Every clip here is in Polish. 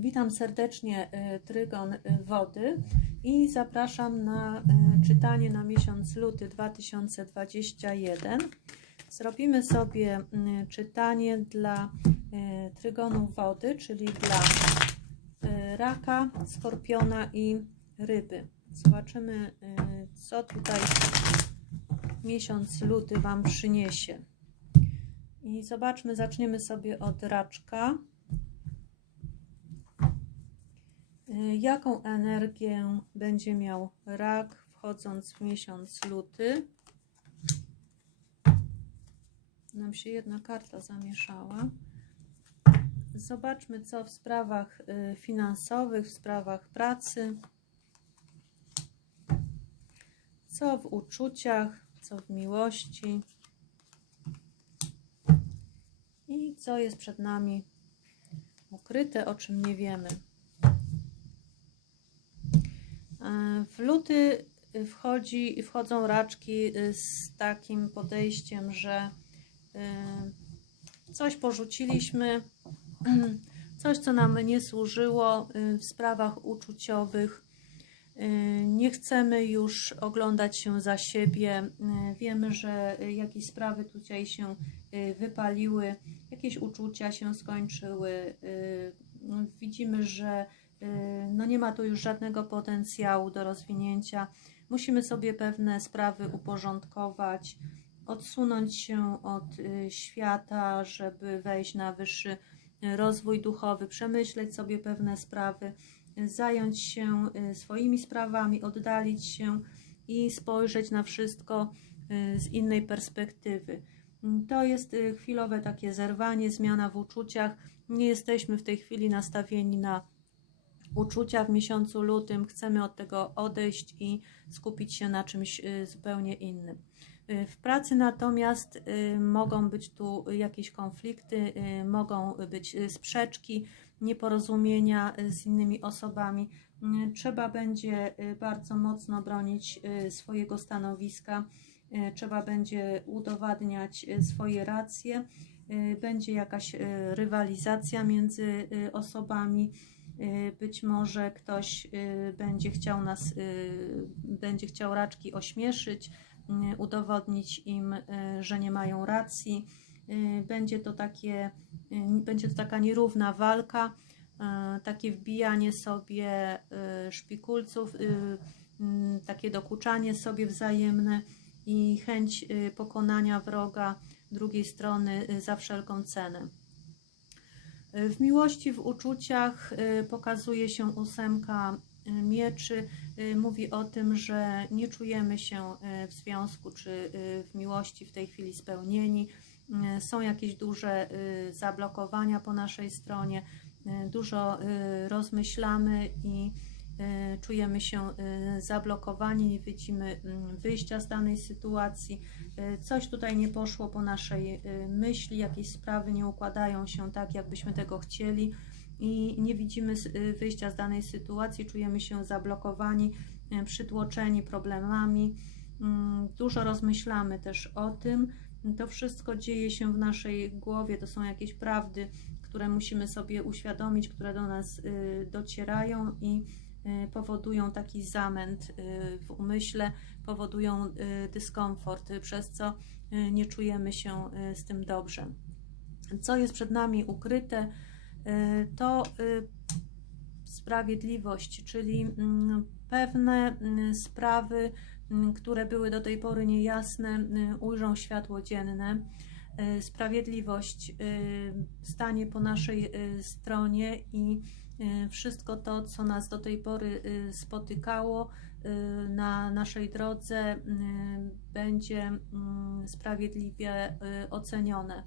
Witam serdecznie y, Trygon y, Wody i zapraszam na y, czytanie na miesiąc luty 2021. Zrobimy sobie y, czytanie dla Trygonu Wody, czyli dla raka, skorpiona i ryby. Zobaczymy, co tutaj miesiąc luty Wam przyniesie. I zobaczmy, zaczniemy sobie od raczka. Y, Jaką energię będzie miał rak wchodząc w miesiąc luty? Nam się jedna karta zamieszała. Zobaczmy, co w sprawach y, finansowych, w sprawach pracy, co w uczuciach, co w miłości i co jest przed nami ukryte, o czym nie wiemy. E, W luty wchodzi, wchodzą raczki y, z takim podejściem, że y, coś porzuciliśmy, coś, co nam nie służyło w sprawach uczuciowych. Nie chcemy już oglądać się za siebie. Wiemy, że jakieś sprawy tutaj się wypaliły, jakieś uczucia się skończyły. no, Widzimy, że no nie ma tu już żadnego potencjału do rozwinięcia. Musimy sobie pewne sprawy uporządkować, odsunąć się od y, świata, żeby wejść na wyższy y, rozwój duchowy, przemyśleć sobie pewne sprawy, y, zająć się y, swoimi sprawami, oddalić się i spojrzeć na wszystko y, z innej perspektywy. To jest y, chwilowe takie zerwanie, zmiana w uczuciach. Nie jesteśmy w tej chwili nastawieni na uczucia w miesiącu lutym, chcemy od tego odejść i skupić się na czymś y, zupełnie innym. Y, W pracy natomiast y, mogą być tu jakieś konflikty, mogą być sprzeczki, nieporozumienia z innymi osobami. Trzeba będzie bardzo mocno bronić swojego stanowiska, trzeba będzie udowadniać swoje racje, będzie jakaś rywalizacja między osobami. Y, Być może ktoś y, będzie chciał nas, y, będzie chciał raczki ośmieszyć, udowodnić im, że nie mają racji. Będzie to, takie, będzie to taka nierówna walka, takie wbijanie sobie szpikulców, takie dokuczanie sobie wzajemne i chęć pokonania wroga drugiej strony za wszelką cenę. W miłości, w uczuciach y, pokazuje się ósemka y, mieczy. Y, Mówi o tym, że nie czujemy się w związku czy w miłości w tej chwili spełnieni. Są jakieś duże zablokowania po naszej stronie, dużo rozmyślamy i czujemy się zablokowani, nie widzimy mm, wyjścia z danej sytuacji. Y, Coś tutaj nie poszło po naszej y, myśli, jakieś sprawy nie układają się tak, jakbyśmy tego chcieli i nie widzimy y, wyjścia z danej sytuacji, czujemy się zablokowani, przytłoczeni problemami. Mm, Dużo rozmyślamy też o tym. To wszystko dzieje się w naszej głowie, to są jakieś prawdy, które musimy sobie uświadomić, które do nas docierają i powodują taki zamęt w umyśle, powodują y, dyskomfort, y, przez co y, nie czujemy się z tym dobrze. Co jest przed nami ukryte, to sprawiedliwość, czyli mm, pewne mm, sprawy, mm, które były do tej pory niejasne, ujrzą światło dzienne. Sprawiedliwość stanie po naszej stronie i wszystko to, co nas do tej pory spotykało na naszej drodze, y, będzie mm, sprawiedliwie y, ocenione.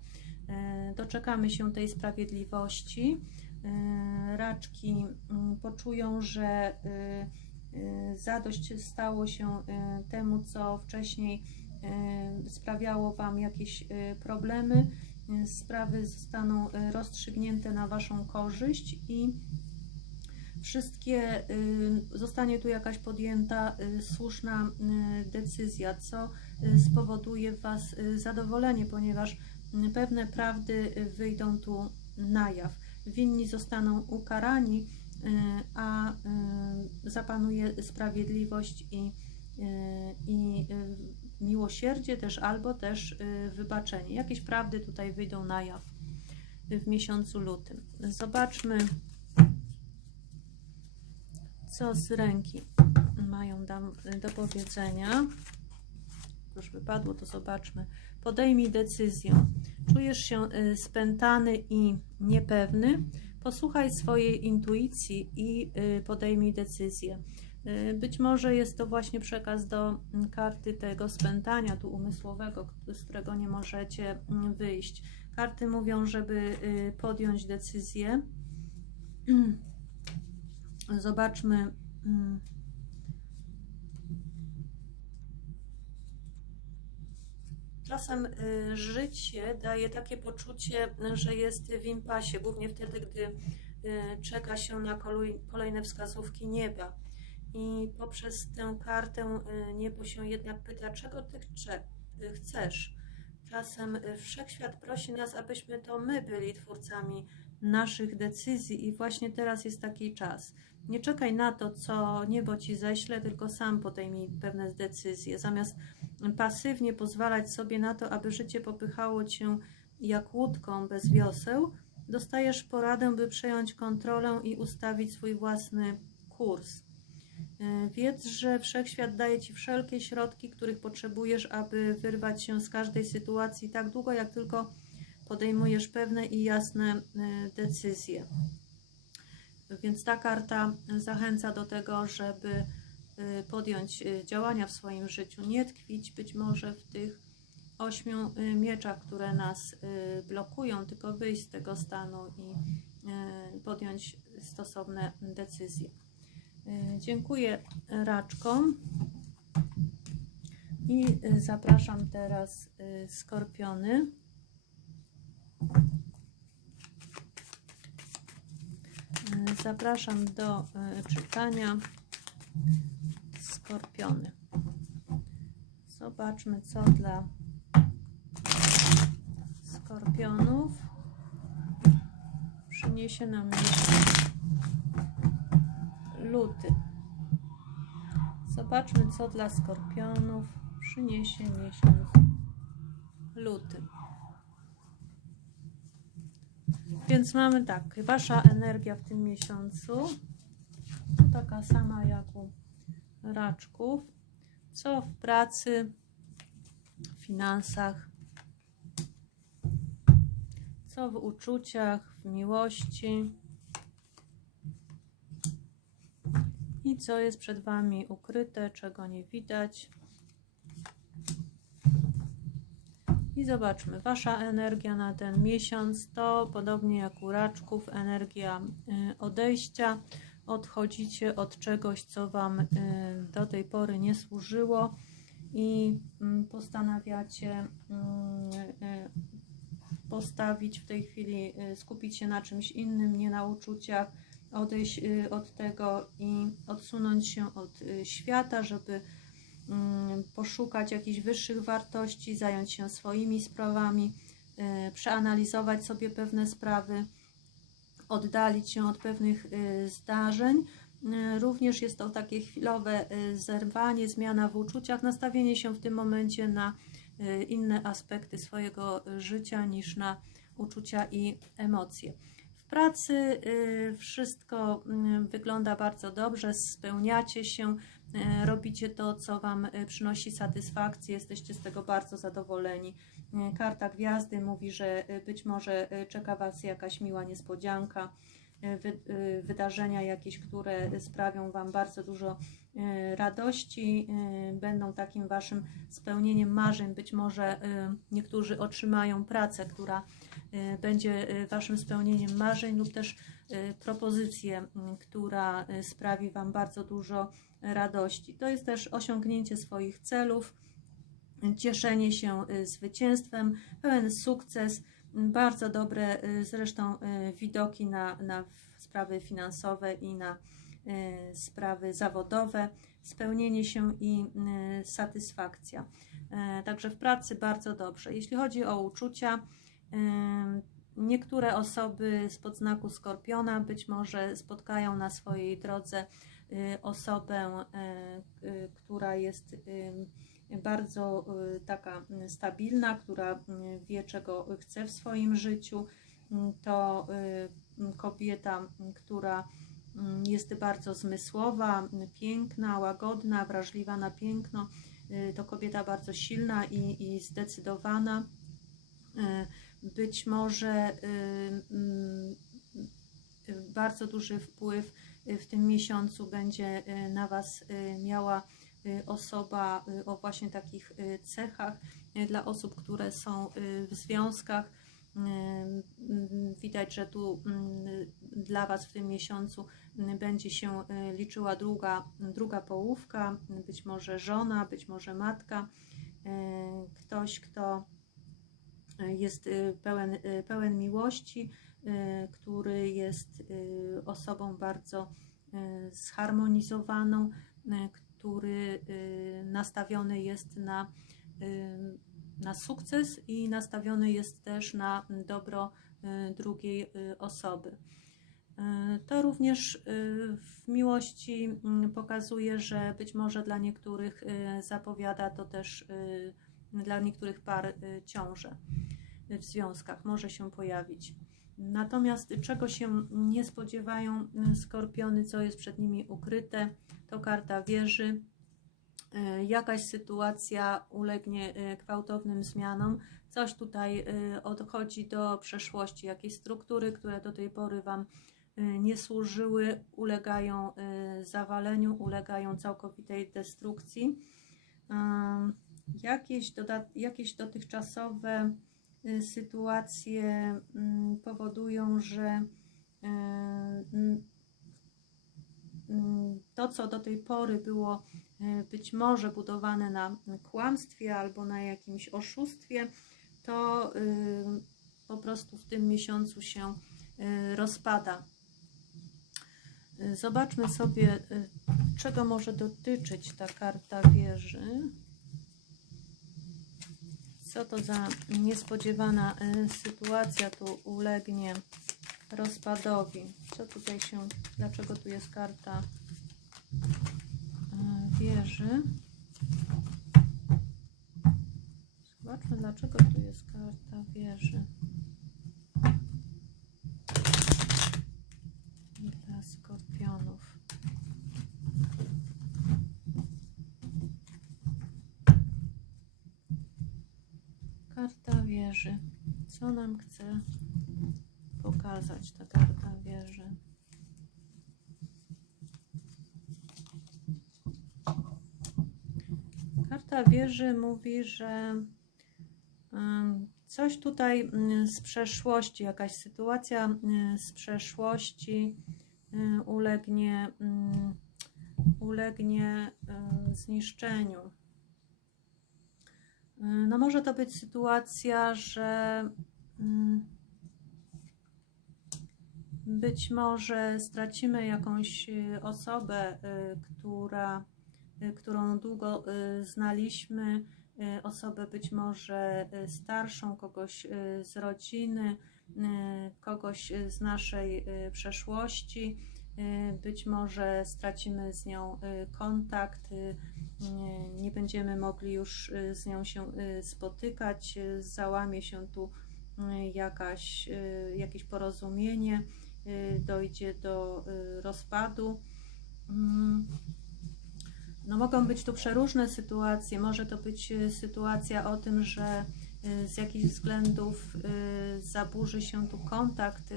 Y, Doczekamy się tej sprawiedliwości. Y, Raczki mm, poczują, że y, y, zadość stało się y, temu, co wcześniej y, sprawiało Wam jakieś y, problemy. Y, Sprawy zostaną y, rozstrzygnięte na Waszą korzyść i wszystkie y, zostanie tu jakaś podjęta y, słuszna y, decyzja, co spowoduje w Was zadowolenie, ponieważ pewne prawdy wyjdą tu na jaw. winni zostaną ukarani, a zapanuje sprawiedliwość i, i miłosierdzie też, albo też wybaczenie. Jakieś prawdy tutaj wyjdą na jaw w miesiącu lutym. Zobaczmy, co z ręki mają nam do powiedzenia. Już wypadło, to zobaczmy. Podejmij decyzję. Czujesz się y, spętany i niepewny? Posłuchaj swojej intuicji i y, podejmij decyzję. Y, Być może jest to właśnie przekaz do mm, karty tego spętania tu umysłowego, z którego nie możecie mm, wyjść. Karty mówią, żeby y, podjąć decyzję. Zobaczmy. mm, Czasem y, życie daje takie poczucie, że jest w impasie, głównie wtedy, gdy y, czeka się na kolej- kolejne wskazówki nieba. I poprzez tę kartę y, niebo się jednak pyta, czego ty chcesz. Czasem wszechświat prosi nas, abyśmy to my byli twórcami naszych decyzji, i właśnie teraz jest taki czas. Nie czekaj na to, co niebo ci ześle, tylko sam podejmij pewne decyzje. Zamiast pasywnie pozwalać sobie na to, aby życie popychało cię jak łódką bez wioseł, dostajesz poradę, by przejąć kontrolę i ustawić swój własny kurs. Yy, Wiedz, że wszechświat daje ci wszelkie środki, których potrzebujesz, aby wyrwać się z każdej sytuacji tak długo, jak tylko podejmujesz pewne i jasne yy, decyzje. Więc ta karta zachęca do tego, żeby y, podjąć y, działania w swoim życiu, nie tkwić być może w tych ośmiu mieczach, które nas blokują, tylko wyjść z tego stanu i podjąć stosowne decyzje. Dziękuję raczkom i zapraszam teraz skorpiony. Y, Zapraszam do y, czytania skorpiony. Zobaczmy, co dla skorpionów przyniesie nam luty. Zobaczmy, co dla skorpionów przyniesie miesiąc luty. Więc mamy tak, wasza energia w tym miesiącu taka sama jak u raczków. Co w pracy, w finansach, co w uczuciach, w miłości i co jest przed wami ukryte, czego nie widać. I zobaczmy, wasza energia na ten miesiąc to podobnie jak u raczków, energia y, odejścia. Odchodzicie od czegoś, co wam y, do tej pory nie służyło i mm, postanawiacie mm, y, postawić w tej chwili, skupić się na czymś innym, nie na uczuciach, odejść od tego i odsunąć się od świata, żeby poszukać jakichś wyższych wartości, zająć się swoimi sprawami, y, przeanalizować sobie pewne sprawy, oddalić się od pewnych y, zdarzeń. Y, Również jest to takie chwilowe zerwanie, zmiana w uczuciach, nastawienie się w tym momencie na inne aspekty swojego życia niż na uczucia i emocje. W pracy wszystko y, wygląda bardzo dobrze, spełniacie się, robicie to, co Wam y, przynosi satysfakcję, jesteście z tego bardzo zadowoleni. Y, Karta gwiazdy mówi, że być może czeka Was jakaś miła niespodzianka, wy, y, wydarzenia jakieś, które sprawią Wam bardzo dużo y, radości, będą takim Waszym spełnieniem marzeń. Być może niektórzy otrzymają pracę, która będzie Waszym spełnieniem marzeń lub też propozycję, która sprawi Wam bardzo dużo radości. To jest też osiągnięcie swoich celów, cieszenie się zwycięstwem, pełen sukces, bardzo dobre y, zresztą y, widoki na, na sprawy finansowe i na y, sprawy zawodowe, spełnienie się i satysfakcja. E, Także w pracy bardzo dobrze. Jeśli chodzi o uczucia, niektóre osoby z podznaku Skorpiona być może spotkają na swojej drodze osobę, y, która jest bardzo y, taka y, stabilna, która y, wie, czego chce w swoim życiu. To kobieta, która jest bardzo zmysłowa, piękna, łagodna, wrażliwa na piękno. To kobieta bardzo silna i, i zdecydowana. Być może bardzo duży wpływ w tym miesiącu będzie na Was miała osoba y, o właśnie takich y, cechach. Y, Dla osób, które są y, w związkach, y, mm, widać, że tu mm, dla Was w tym miesiącu będzie się y, liczyła druga, druga połówka, być może żona, być może matka, y, ktoś, kto jest y, pełen, y, pełen miłości, y, który jest y, osobą bardzo y, zharmonizowaną, y, który y, nastawiony jest na, y, na sukces i nastawiony jest też na dobro y, drugiej osoby. To również w miłości mm, pokazuje, że być może dla niektórych zapowiada to też dla niektórych par ciążę w związkach może się pojawić. Natomiast czego się nie spodziewają y, skorpiony, co jest przed nimi ukryte, to karta wieży. Y, Jakaś sytuacja ulegnie y, gwałtownym zmianom, coś tutaj odchodzi do przeszłości, jakieś struktury, które do tej pory Wam nie służyły, ulegają zawaleniu, ulegają całkowitej destrukcji. Jakieś, jakieś dotychczasowe sytuacje mm, powodują, że y, mm, to, co do tej pory było y, być może budowane na kłamstwie albo na jakimś oszustwie, to y, po prostu w tym miesiącu się y, rozpada. Y, Zobaczmy sobie, y, czego może dotyczyć ta karta wieży. Co to za niespodziewana y, sytuacja tu ulegnie rozpadowi? Co tutaj się, dlaczego tu jest karta y, wieży? Zobaczmy, dlaczego tu jest karta wieży. Dla skorpionów. Karta wieży. Co nam chce pokazać ta karta wieży? Karta wieży mówi, że coś tutaj mm, z przeszłości, jakaś sytuacja mm, z przeszłości ulegnie, mm, ulegnie y, zniszczeniu. Y, No może to być sytuacja, że mm, być może stracimy jakąś y, osobę, y, która, którą długo znaliśmy, osobę być może starszą, kogoś z rodziny, kogoś z naszej przeszłości. Y, Być może stracimy z nią y, kontakt, y, nie, będziemy mogli już z nią się spotykać, załamie się tu jakaś, jakieś porozumienie, dojdzie do rozpadu. Mm. No mogą być tu przeróżne sytuacje. Może to być sytuacja o tym, że z jakichś względów zaburzy się tu kontakt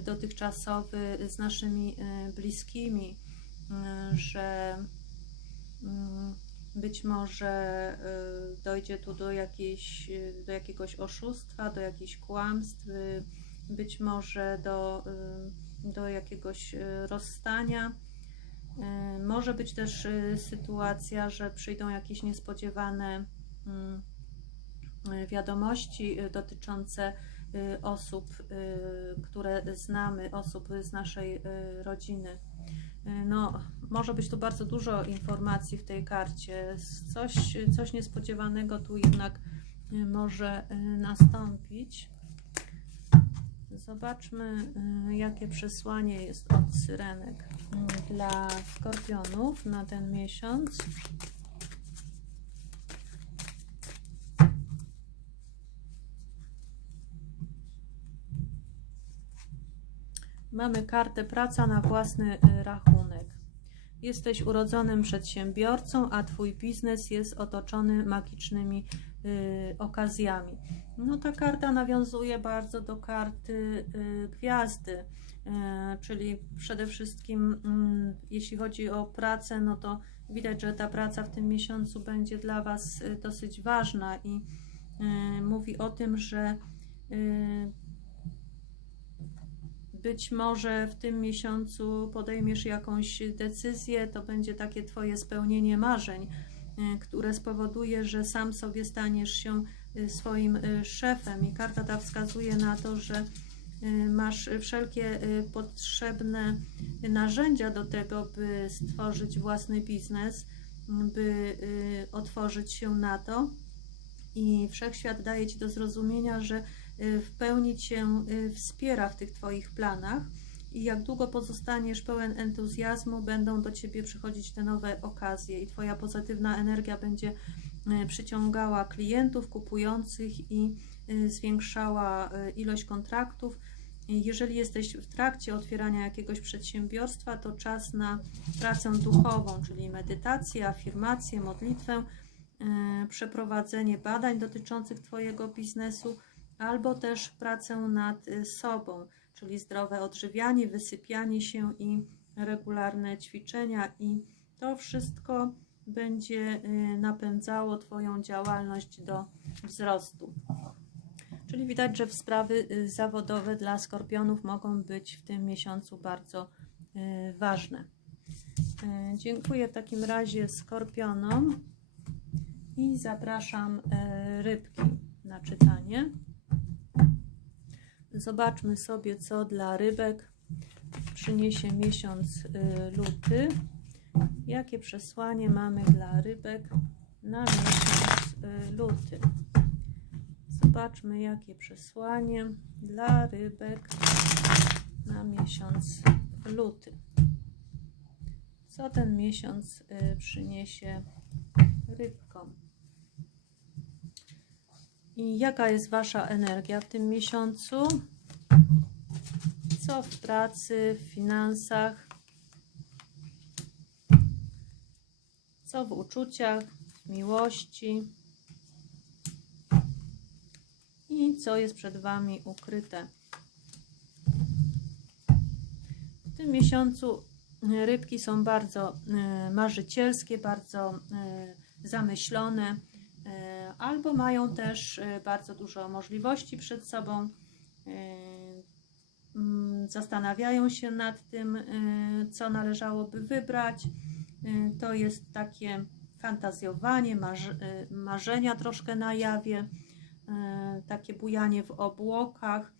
dotychczasowy z naszymi y, bliskimi, y, że mm, być może y, dojdzie tu do, jakiejś, do jakiegoś oszustwa, do jakichś kłamstw, być może do, do jakiegoś rozstania. Może być też sytuacja, że przyjdą jakieś niespodziewane mm, wiadomości dotyczące osób, y, które znamy, osób z naszej y, rodziny. Y, No, może być tu bardzo dużo informacji w tej karcie. Coś, coś niespodziewanego tu jednak y, może y, nastąpić. Zobaczmy, y, jakie przesłanie jest od syrenek y, dla skorpionów na ten miesiąc. Mamy kartę praca na własny y, rachunek. Jesteś urodzonym przedsiębiorcą, a Twój biznes jest otoczony magicznymi y, okazjami. No ta karta nawiązuje bardzo do karty y, gwiazdy, y, czyli przede wszystkim mm, jeśli chodzi o pracę, no to widać, że ta praca w tym miesiącu będzie dla Was y, dosyć ważna i y, mówi o tym, że y, być może w tym miesiącu podejmiesz jakąś decyzję, to będzie takie Twoje spełnienie marzeń, y, które spowoduje, że sam sobie staniesz się y, swoim y, szefem. I karta ta wskazuje na to, że masz wszelkie potrzebne narzędzia do tego, by stworzyć własny biznes, by otworzyć się na to. I wszechświat daje Ci do zrozumienia, że y, w pełni Cię y, wspiera w tych Twoich planach. I jak długo pozostaniesz pełen entuzjazmu, będą do Ciebie przychodzić te nowe okazje. I Twoja pozytywna energia będzie y, przyciągała klientów, kupujących i zwiększała ilość kontraktów. Jeżeli jesteś w trakcie otwierania jakiegoś przedsiębiorstwa, to czas na pracę duchową, czyli medytację, afirmację, modlitwę, przeprowadzenie badań dotyczących Twojego biznesu, albo też pracę nad y, sobą, czyli zdrowe odżywianie, wysypianie się i regularne ćwiczenia. I to wszystko będzie y, napędzało Twoją działalność do wzrostu. Czyli widać, że sprawy zawodowe dla skorpionów mogą być w tym miesiącu bardzo ważne. Dziękuję w takim razie skorpionom i zapraszam y, rybki na czytanie. Zobaczmy sobie, co dla rybek przyniesie miesiąc y, luty. Jakie przesłanie mamy dla rybek na miesiąc y, luty. Zobaczmy, jakie przesłanie dla rybek na miesiąc luty. Co ten miesiąc przyniesie rybkom? I jaka jest Wasza energia w tym miesiącu? Co w pracy, w finansach? Co w uczuciach, w miłości? i co jest przed Wami ukryte. W tym miesiącu e, rybki są bardzo e, marzycielskie, bardzo e, zamyślone, albo mają też bardzo dużo możliwości przed sobą. Mm, Zastanawiają się nad tym, co należałoby wybrać. To jest takie fantazjowanie, marzenia troszkę na jawie takie bujanie w obłokach.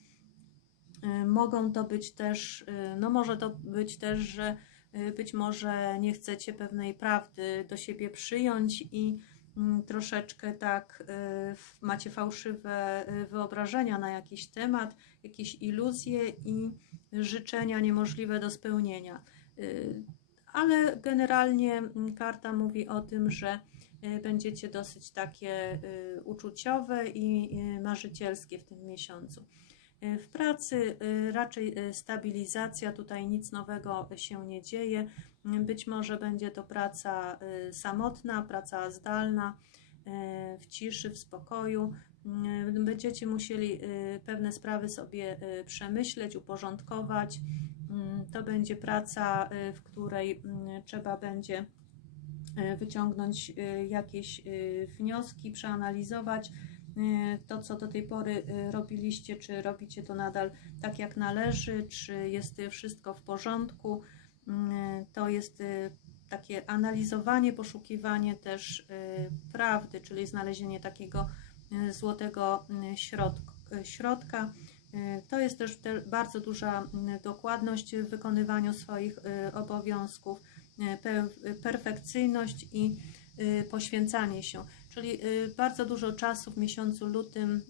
Mogą to być też, no może to być też, że być może nie chcecie pewnej prawdy do siebie przyjąć i troszeczkę tak macie fałszywe wyobrażenia na jakiś temat, jakieś iluzje i życzenia niemożliwe do spełnienia. Ale generalnie mm, karta mówi o tym, że Y, będziecie dosyć takie y, uczuciowe i y, marzycielskie w tym miesiącu. W pracy raczej stabilizacja, tutaj nic nowego się nie dzieje. Być może będzie to praca samotna, praca zdalna, w ciszy, w spokoju. Będziecie musieli pewne sprawy sobie przemyśleć, uporządkować. To będzie praca, w której trzeba będzie wyciągnąć jakieś wnioski, przeanalizować to, co do tej pory robiliście, czy robicie to nadal tak, jak należy, czy jest wszystko w porządku. Mm, to jest takie analizowanie, poszukiwanie też prawdy, czyli znalezienie takiego złotego środka. To jest też bardzo duża dokładność w wykonywaniu swoich obowiązków perfekcyjność i poświęcanie się. Czyli bardzo dużo czasu w miesiącu lutym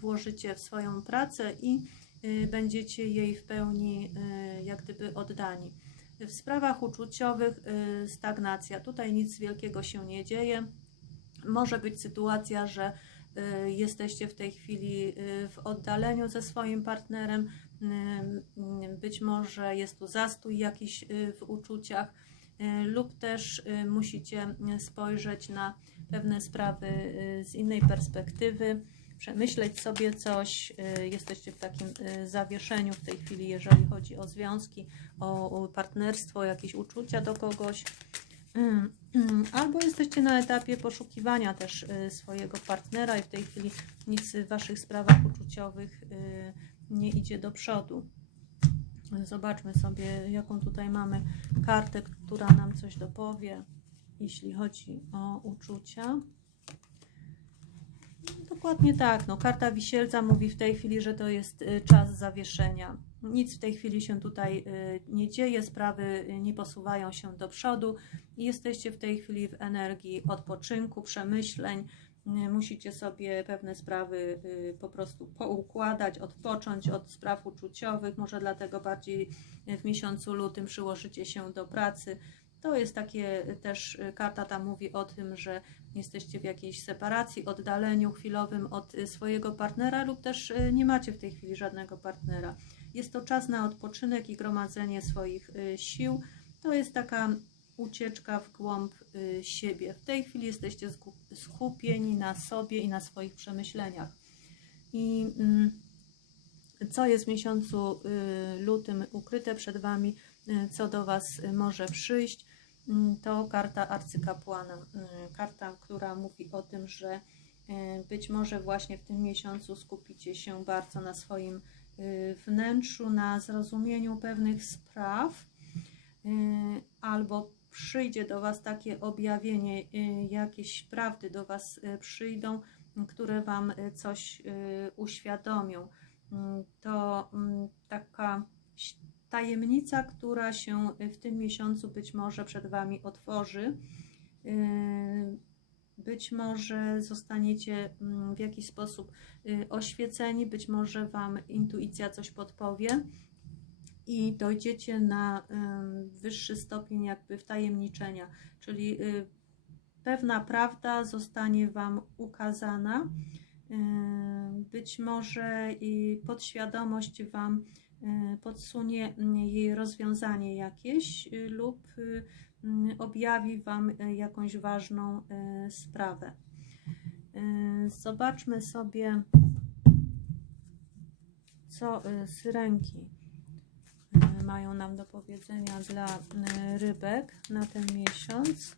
włożycie w swoją pracę i y, będziecie jej w pełni y, jak gdyby oddani. W sprawach uczuciowych y, stagnacja. Tutaj nic wielkiego się nie dzieje. Może być sytuacja, że y, jesteście w tej chwili y, w oddaleniu ze swoim partnerem, być może jest tu zastój jakiś w uczuciach, lub też musicie spojrzeć na pewne sprawy z innej perspektywy, przemyśleć sobie coś. y, Jesteście w takim y, zawieszeniu w tej chwili, jeżeli chodzi o związki, o partnerstwo, jakieś uczucia do kogoś. Albo jesteście na etapie poszukiwania też y, swojego partnera i w tej chwili nic w waszych sprawach uczuciowych nie idzie do przodu. Zobaczmy sobie, jaką tutaj mamy kartę, która nam coś dopowie, jeśli chodzi o uczucia. Dokładnie tak. No, karta wisielca mówi w tej chwili, że to jest y, czas zawieszenia. Nic w tej chwili się tutaj y, nie dzieje, sprawy y, nie posuwają się do przodu i jesteście w tej chwili w energii odpoczynku, przemyśleń. Musicie sobie pewne sprawy po prostu poukładać, odpocząć od spraw uczuciowych. Może dlatego bardziej w miesiącu lutym przyłożycie się do pracy. To jest takie też y, karta ta mówi o tym, że jesteście w jakiejś separacji, oddaleniu chwilowym od y, swojego partnera, lub też nie macie w tej chwili żadnego partnera. Jest to czas na odpoczynek i gromadzenie swoich sił. To jest taka ucieczka w głąb siebie. W tej chwili jesteście skupieni na sobie i na swoich przemyśleniach. I mm, co jest w miesiącu lutym ukryte przed Wami, co do Was może przyjść, to karta arcykapłana. Y, Karta, która mówi o tym, że y, być może właśnie w tym miesiącu skupicie się bardzo na swoim y, wnętrzu, na zrozumieniu pewnych spraw, y, albo przyjdzie do Was takie objawienie, y, jakieś prawdy do Was przyjdą, które Wam coś uświadomią. Mm, To mm, taka tajemnica, która się w tym miesiącu być może przed Wami otworzy. Y, Być może zostaniecie mm, w jakiś sposób y, oświeceni, być może Wam intuicja coś podpowie i dojdziecie na wyższy stopień jakby wtajemniczenia, czyli y, pewna prawda zostanie Wam ukazana. Y, Być może i podświadomość Wam y, podsunie mm, jej rozwiązanie jakieś y, lub y, mm, objawi Wam y, jakąś ważną y, sprawę. Y, Zobaczmy sobie, co y, syrenki y, mają nam do powiedzenia dla y, rybek na ten miesiąc.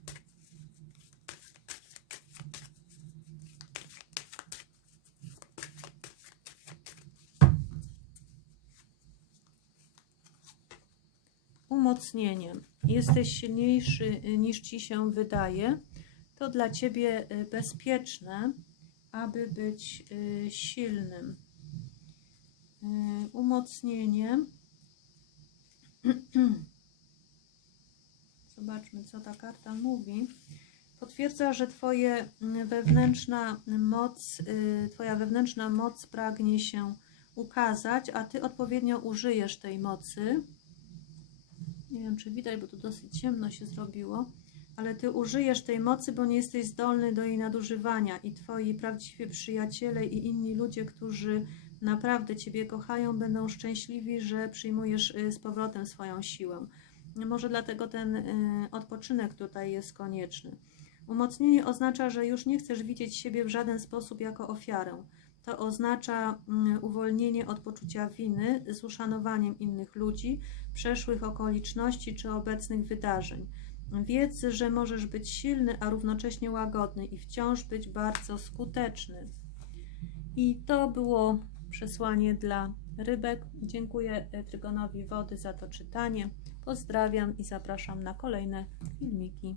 Umocnienie. Jesteś silniejszy y, niż ci się wydaje. To dla ciebie y, bezpieczne, aby być y, silnym. Y, Umocnienie. Zobaczmy, co ta karta mówi. Potwierdza, że twoje wewnętrzna moc, twoja wewnętrzna moc pragnie się ukazać, a ty odpowiednio użyjesz tej mocy. Nie wiem, czy widać, bo tu dosyć ciemno się zrobiło, ale ty użyjesz tej mocy, bo nie jesteś zdolny do jej nadużywania i twoi prawdziwi przyjaciele i inni ludzie, którzy naprawdę ciebie kochają, będą szczęśliwi, że przyjmujesz y, z powrotem swoją siłę. Może dlatego ten y, odpoczynek tutaj jest konieczny. Umocnienie oznacza, że już nie chcesz widzieć siebie w żaden sposób jako ofiarę. To oznacza mm, uwolnienie od poczucia winy z uszanowaniem innych ludzi, przeszłych okoliczności czy obecnych wydarzeń. Wiedz, że możesz być silny, a równocześnie łagodny i wciąż być bardzo skuteczny. I to było przesłanie dla rybek. Dziękuję e, Trygonowi Wody za to czytanie. Pozdrawiam i zapraszam na kolejne filmiki.